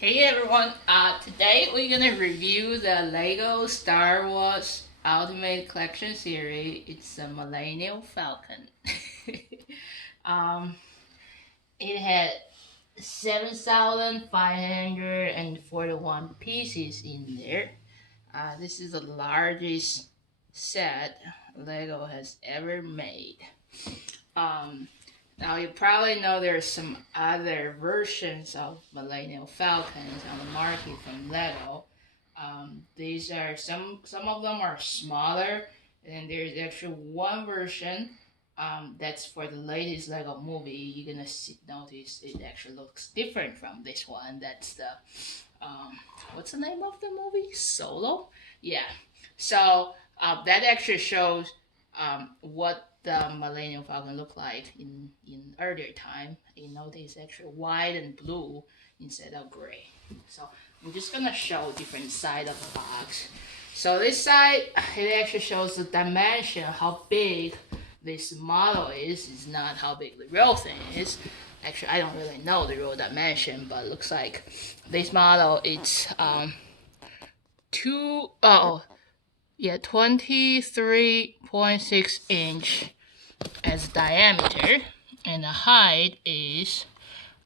Hey everyone, today we're gonna review the Lego Star Wars Ultimate Collection series. It's the Millennium Falcon. um, it had 7,541 pieces in there. This is the largest set Lego has ever made. Um, Now you probably know there's some other versions of Millennium Falcons on the market from Lego. These are some of them are smaller, and there's actually one version that's for the latest Lego movie. You're gonna notice it actually looks different from this one. That's the what's the name of the movie? Solo. Yeah. So that actually shows what the Millennium Falcon looked like in earlier time. You know, it's actually white and blue instead of gray. So I'm just gonna show different side of the box. So this side, it actually shows the dimension, how big this model is. It's not how big the real thing is. Actually, I don't really know the real dimension, but it looks like this model it's 23.6 inch as diameter, and the height is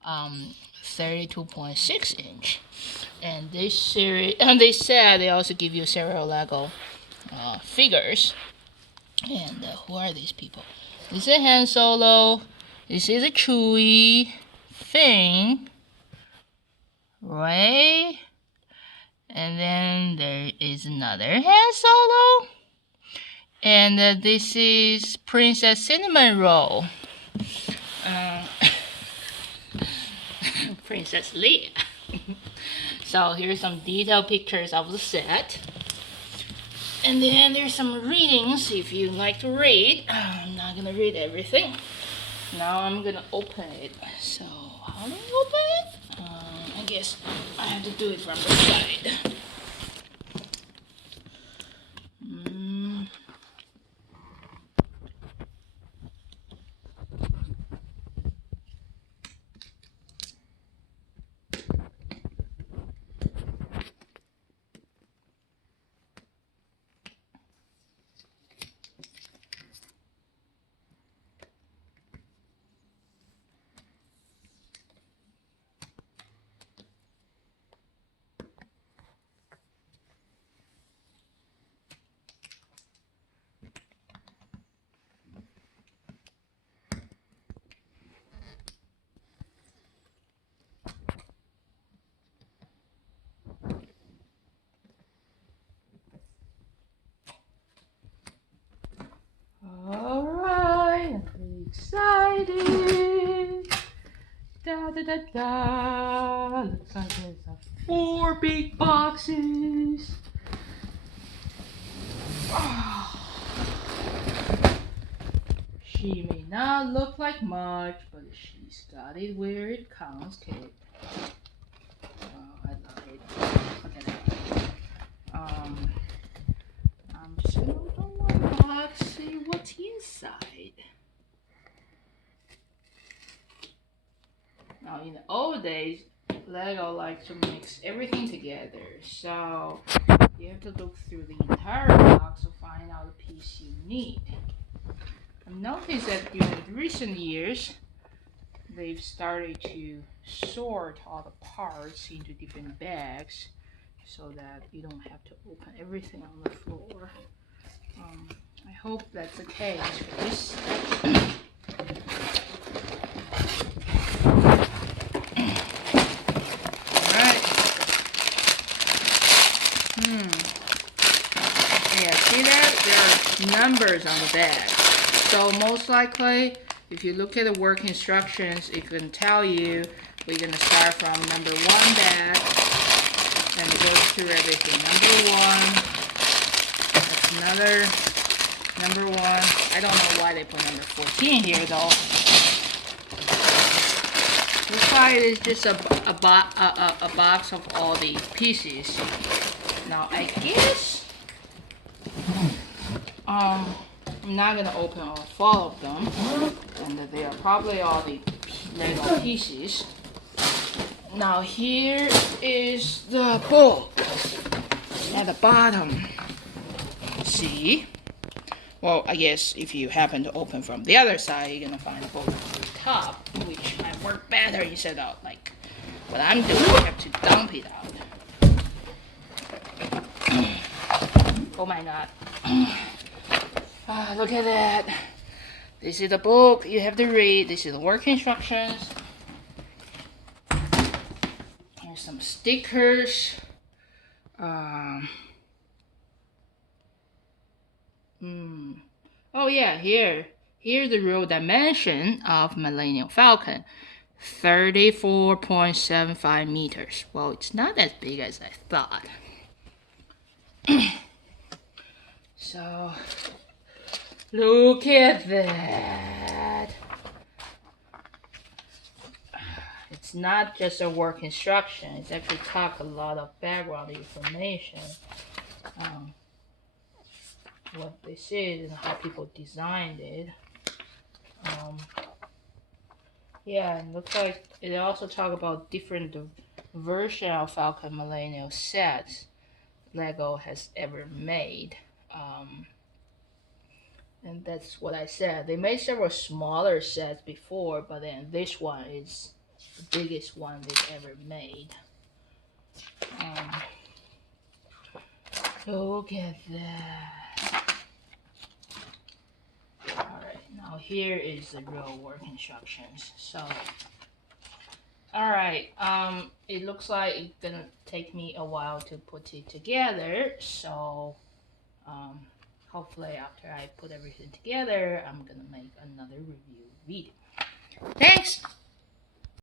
32.6 inch. And this series, and they said they also give you several Lego figures. And who are these people? This is Han Solo. This is a Chewie, Finn, Ray, and then there is another Han Solo. And this is Princess Cinnamon Roll. Princess Leia. So here's some detailed pictures of the set. And then there's some readings if you like to read. I'm not gonna read everything. Now I'm gonna open it. So how do I open it? I guess I have to do it from the side. Alright, I'm pretty excited. Da da da da. Looks like there's 4 big boxes. She may not look like much, but she's got it where it counts. Okay. I love it. Look at that. I'm just gonna open one box, see what's inside. Now, in the old days, Lego likes to mix everything together, so you have to look through the entire box to find out the piece you need. I've noticed that in recent years, they've started to sort all the parts into different bags so that you don't have to open everything on the floor. I hope that's the case for this. Yeah, see that? There are numbers on the bag. So most likely, if you look at the work instructions, it can tell you we're going to start from number 1 bag and go through everything. Number 1, that's another number 1. I don't know why they put number 14 here though. This side is just a box of all the pieces. Now I guess I'm not gonna open all of them, and they are probably all the Lego pieces. Now here is the book at the bottom. See? Well, I guess if you happen to open from the other side, you're gonna find the book at the top, which might work better instead of like what I'm doing. You have to dump it out. Oh my god. Look at that. This is the book you have to read. This is the work instructions. Here's some stickers. Oh yeah, here's the real dimension of Millennium Falcon. 34.75 meters. Well, it's not as big as I thought. So, look at that. It's not just a work instruction. It's actually talk a lot of background information. What this is and how people designed it. Yeah, it looks like it also talk about different version of Falcon Millennium sets Lego has ever made. And that's what I said. They made several smaller sets before, but then this one is the biggest one they've ever made. Look at that. Alright, now here is the real work instructions. So, alright, it looks like it's gonna take me a while to put it together. So, hopefully after I put everything together, I'm gonna make another review video. Thanks!